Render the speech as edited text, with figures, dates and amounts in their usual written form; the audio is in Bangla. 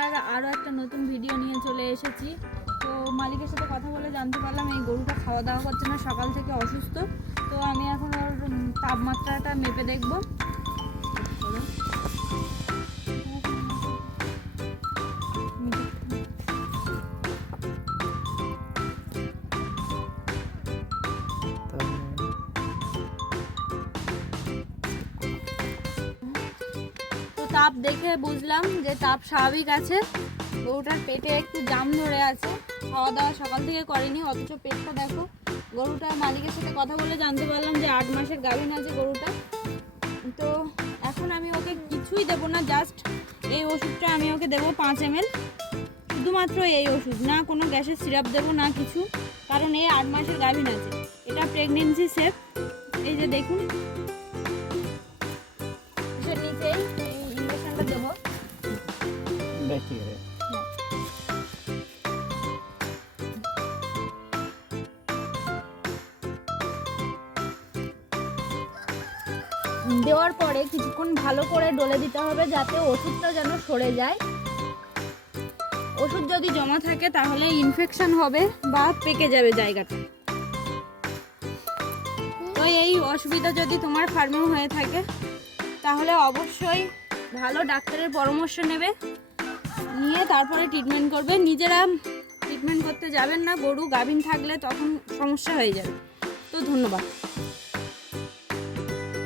আর আরও একটা নতুন ভিডিও নিয়ে চলে এসেছি। তো মালিকের সাথে কথা বলে জানতে পারলাম এই গরুটা খাওয়া দাওয়া করছে না, সকাল থেকে অসুস্থ। তো আমি এখন ওর তাপমাত্রাটা মেপে দেখব। তো তাপ দেখে বুঝলাম যে তাপ স্বাভাবিক আছে। গরুটার পেটে একটু জাম ধরে আছে, খাওয়া দাওয়া সকাল থেকে করেনি, অথচ পেটটা দেখো। গরুটা মালিকের সাথে কথা বলে জানতে পারলাম যে 8 মাসের গাভীন আছে গরুটা। তো এখন আমি ওকে কিছুই দেবো না, জাস্ট এই ওষুধটা আমি ওকে দেবো 5 ml, শুধুমাত্র এই ওষুধ, না কোনো গ্যাসের সিরাপ দেবো না কিছু, কারণ এই 8 মাসের গাভীন আছে। এটা প্রেগনেন্সি সেফ। এই যে দেখুন, নিচেই এই ইঞ্জেকশনটা দেবো। দেওয়ার পরে কিছুক্ষণ ভালো করে ডলে দিতে হবে, যাতে ওষুধটা যেন সরে যায়। ওষুধ যদি জমা থাকে তাহলে ইনফেকশন হবে বা পেকে যাবে জায়গাটা। তো এই অসুবিধা যদি তোমার ফার্মেও হয়ে থাকে তাহলে অবশ্যই ভালো ডাক্তারের পরামর্শ নেবে, নিয়ে তারপরে ট্রিটমেন্ট করবে। নিজেরা ট্রিটমেন্ট করতে যাবেন না, গরু গাভীন থাকলে তখন সমস্যা হয়ে যাবে। তো ধন্যবাদ।